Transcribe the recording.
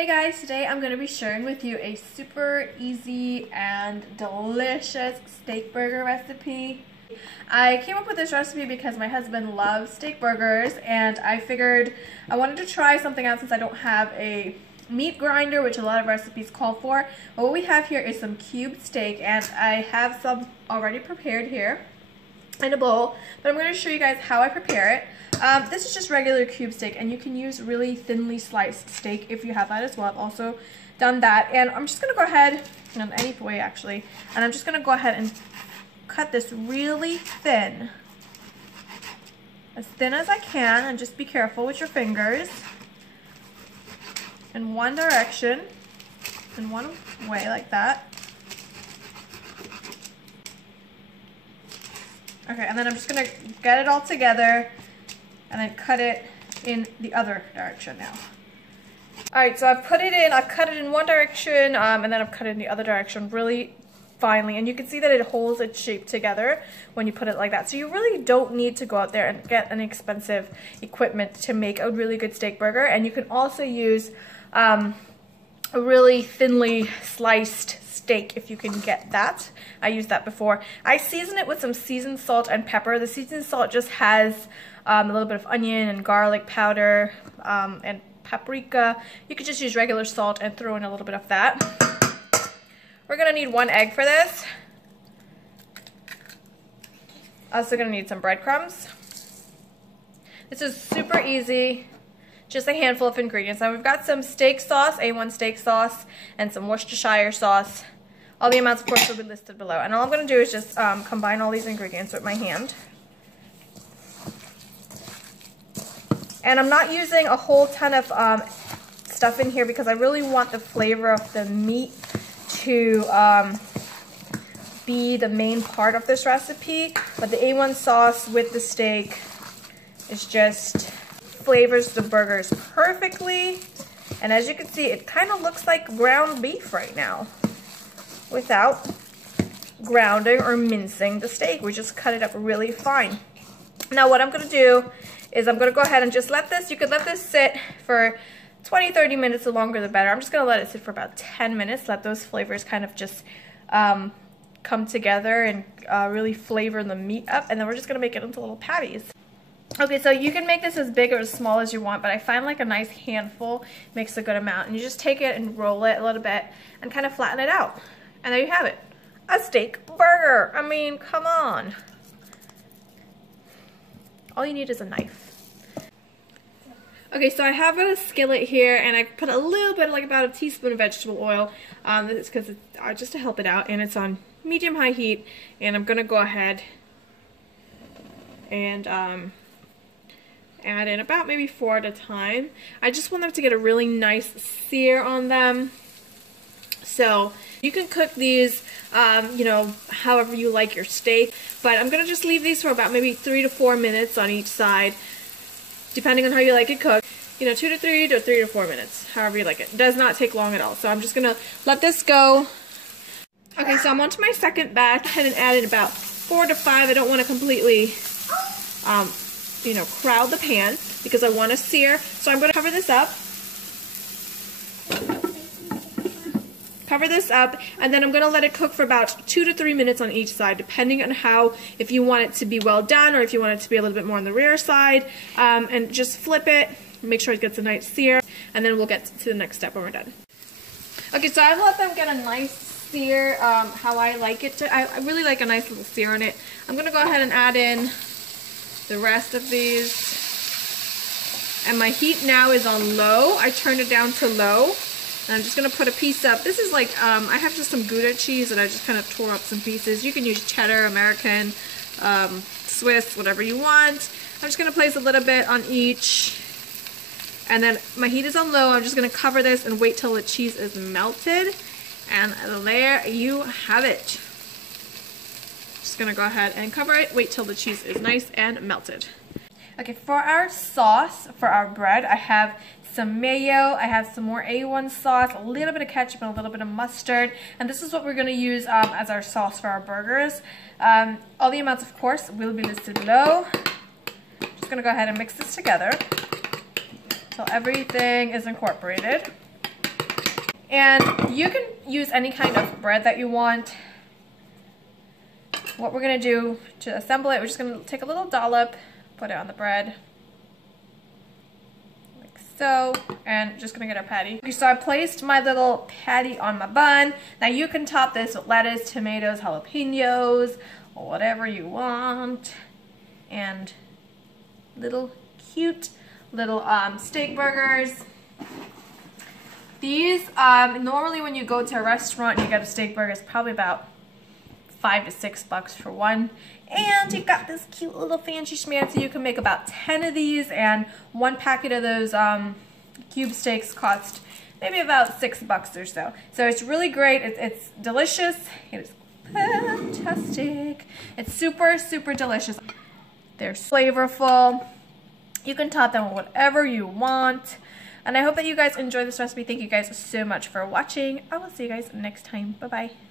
Hey guys, today I'm going to be sharing with you a super easy and delicious steak burger recipe. I came up with this recipe because my husband loves steak burgers and I figured I wanted to try something out since I don't have a meat grinder, which a lot of recipes call for. But what we have here is some cubed steak, and I have some already prepared here in a bowl, but I'm going to show you guys how I prepare it. This is just regular cube steak, and you can use really thinly sliced steak if you have that as well. I've also done that, and I'm just going to go ahead, in any way actually, and I'm just going to go ahead and cut this really thin, as thin as I can, and just be careful with your fingers, in one direction, in one way like that. Okay, and then I'm just going to get it all together and then cut it in the other direction now. Alright, so I've cut it in one direction, and then I've cut it in the other direction really finely. And you can see that it holds its shape together when you put it like that. So you really don't need to go out there and get an expensive equipment to make a really good steak burger. And you can also use a really thinly sliced steak if you can get that. I used that before. I season it with some seasoned salt and pepper. The seasoned salt just has a little bit of onion and garlic powder and paprika. You could just use regular salt and throw in a little bit of that. We're going to need 1 egg for this. Also going to need some breadcrumbs. This is super easy. Just a handful of ingredients. Now we've got some steak sauce, A1 steak sauce, and some Worcestershire sauce. All the amounts, of course, will be listed below. And all I'm going to do is just combine all these ingredients with my hand. And I'm not using a whole ton of stuff in here because I really want the flavor of the meat to be the main part of this recipe. But the A1 sauce with the steak is just flavors the burgers perfectly. And as you can see, it kind of looks like ground beef right now without grounding or mincing the steak. We just cut it up really fine. Now what I'm going to do is I'm going to go ahead and just let this, you could let this sit for 20-30 minutes, the longer the better. I'm just going to let it sit for about 10 minutes, let those flavors kind of just come together and really flavor the meat up, and then we're just going to make it into little patties. Okay, so you can make this as big or as small as you want, but I find like a nice handful makes a good amount. And you just take it and roll it a little bit and kind of flatten it out. And there you have it. A steak burger. I mean, come on. All you need is a knife. Okay, so I have a skillet here, and I put a little bit, like about a teaspoon of vegetable oil. This is because it's just to help it out, and it's on medium-high heat. And I'm gonna go ahead and add in about maybe 4 at a time. I just want them to get a really nice sear on them. So you can cook these, you know, however you like your steak, but I'm going to just leave these for about maybe 3 to 4 minutes on each side, depending on how you like it cooked. You know, 2 to 3 to 3 to 4 minutes, however you like it. It does not take long at all. So I'm just going to let this go. Okay, so I'm on to my second batch. Go ahead and add in about 4 to 5. I don't want to completely you know, crowd the pan because I want to sear. So I'm going to cover this up. Cover this up, and then I'm going to let it cook for about 2 to 3 minutes on each side, depending on how, if you want it to be well done or if you want it to be a little bit more on the rare side. And just flip it, make sure it gets a nice sear, and then we'll get to the next step when we're done. Okay, so I've let them get a nice sear, how I like it to. I really like a nice little sear on it. I'm going to go ahead and add in the rest of these, and my heat now is on low. I turned it down to low, and I'm just going to put a piece up. This is like, I have just some Gouda cheese that I just kind of tore up some pieces. You can use cheddar, American, Swiss, whatever you want. I'm just going to place a little bit on each, and then my heat is on low. I'm just going to cover this and wait till the cheese is melted, and there you have it. Just gonna go ahead and cover it, wait till the cheese is nice and melted. Okay, for our sauce, for our bread, I have some mayo, I have some more A1 sauce, a little bit of ketchup, and a little bit of mustard, and this is what we're gonna use as our sauce for our burgers. All the amounts, of course, will be listed below. Just going to go ahead and mix this together until everything is incorporated. And you can use any kind of bread that you want. What we're going to do to assemble it, we're just going to take a little dollop, put it on the bread, like so, and just going to get our patty. Okay, so I placed my little patty on my bun. Now you can top this with lettuce, tomatoes, jalapenos, or whatever you want, and little cute little steak burgers. These, normally when you go to a restaurant and you get a steak burger, it's probably about $5 to $6 for one. And you got this cute little fancy schmancy. You can make about 10 of these, and one packet of those cube steaks cost maybe about $6 or so. So it's really great. It's delicious. It is fantastic. It's super, super delicious. They're flavorful. You can top them with whatever you want. And I hope that you guys enjoy this recipe. Thank you guys so much for watching. I will see you guys next time. Bye-bye.